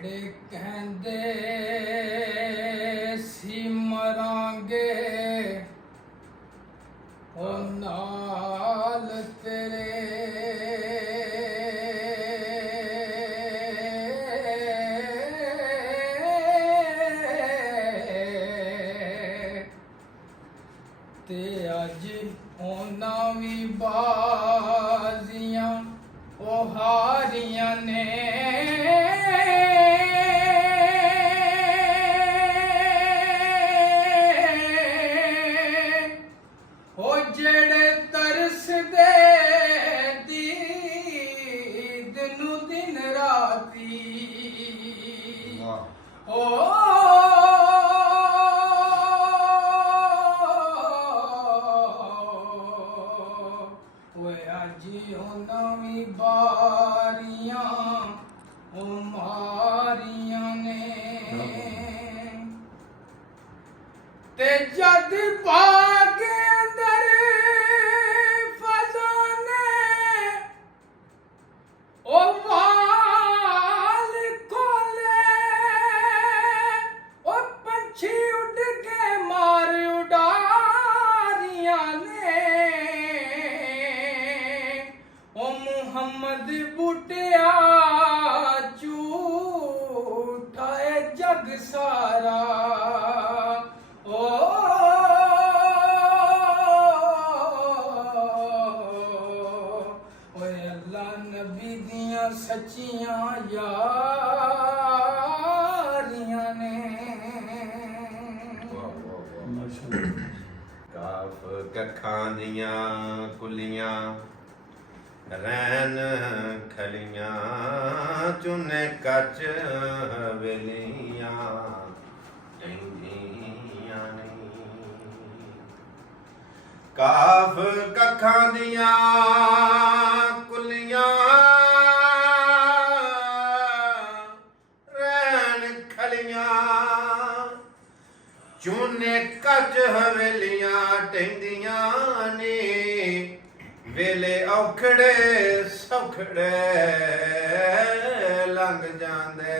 ਜਿਹੜੇ ਕਹਿੰਦੇ ਸੀ ਮਰਾਂਗੇ ਉਹ ਨਾਲ ਤੇਰੇ ਤੇ ਅੱਜ ਉਹਨਾਂ ਵੀ ਬਾਜ਼ੀਆਂ ਉਹ ਹਾਰੀਆਂ ਨੇ ਉਹ ਜਿਹੜੇ ਤਰਸਦੇ ਦੀਦ ਨੂੰ ਦਿਨ ਰਾਤੀ ਜੀ ਉਹਨਾਂ ਵੀ ਬਾਰੀਆਂ ਉਹ ਮਾਰੀਆਂ ਨੇ ਤੇ ਜਦ ਬਾਗ ਅੰਦਰ ਫਜ਼ਾਨੇ ਉਹ ਵਾਲ ਕੋਲੇ ਉਹ ਪੰਛੀ ਉੱਡ ਕੇ ਮਾਰ ਉਡਾਰੀਆਂ ਨੇ ਮੁਹੰਮਦ ਬੁੱਟਿਆ ਝੂਠਾ ਏ ਜਗ ਸਾਰਾ ਓਏ ਅੱਲਾ ਨਬੀ ਦੀਆਂ ਸੱਚੀਆਂ ਯਾਰੀਆਂ ਨੇ ਕਾਫ ਕੱਖਾਂ ਦੀਆਂ ਕੁਲੀਆਂ ਰੈਨ ਖਲੀਆਂ ਚੁਨੇ ਕੱਚ ਵੇਲੀਆਂ ਟੈਂਗੀਆਂ ਨਹੀਂ ਕਾਫ ਕੱਖਾਂ ਦੀਆਂ ਕੁਲੀਆਂ ਰੈਨ ਖਲੀਆਂ ਚੁਨੇ ਕੱਚ ਹਵੇਲੀਆਂ ਟੈਂਗੀਆਂ ਨੇ ਵੇਲੇ ਔਖੜੇ ਸੌਖੜੇ ਲੰਘ ਜਾਂਦੇ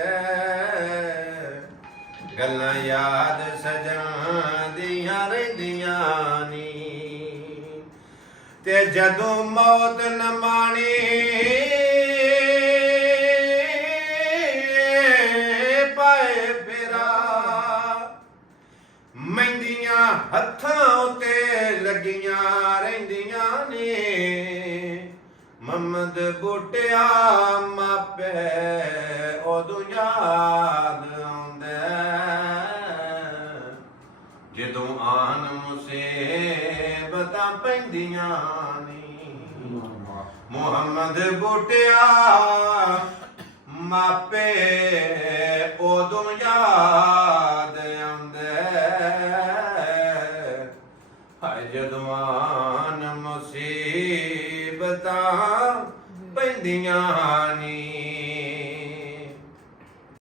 ਗੱਲਾਂ ਯਾਦ ਸਜਣ ਦੀਆਂ ਰਹਿੰਦੀਆਂ ਨੀ ਤੇ ਜਦੋਂ ਮੌਤ ਨ ਮਾਣੀ ਪਾਏ ਫੇਰਾ ਮਹਿੰਦੀਆਂ ਹੱਥਾਂ ਉਤੇ ਲੱਗੀਆਂ ਰਹਿੰਦੀਆਂ ਨੇ ਮੁਹੰਮਦ ਬੁੱਟਿਆ ਮਾਪੇ ਉਦੋਂ ਯਾਦ ਆਉਂਦਾ ਜਦੋਂ ਆਨ ਮੁਸੀਬਤਾਂ ਪੈਂਦੀਆਂ ਨੇ ਮੁਹੰਮਦ ਬੁੱਟਿਆ ਮਾਪੇ ਉਦੋਂ ਯਾਦ ਆਉਂਦਾ ਹਾਏ ਜਦੋਂ ਆਨ ਮੁਸੀਬਤਾਂ ਪੈਂਦੀਆਂ ਨੀ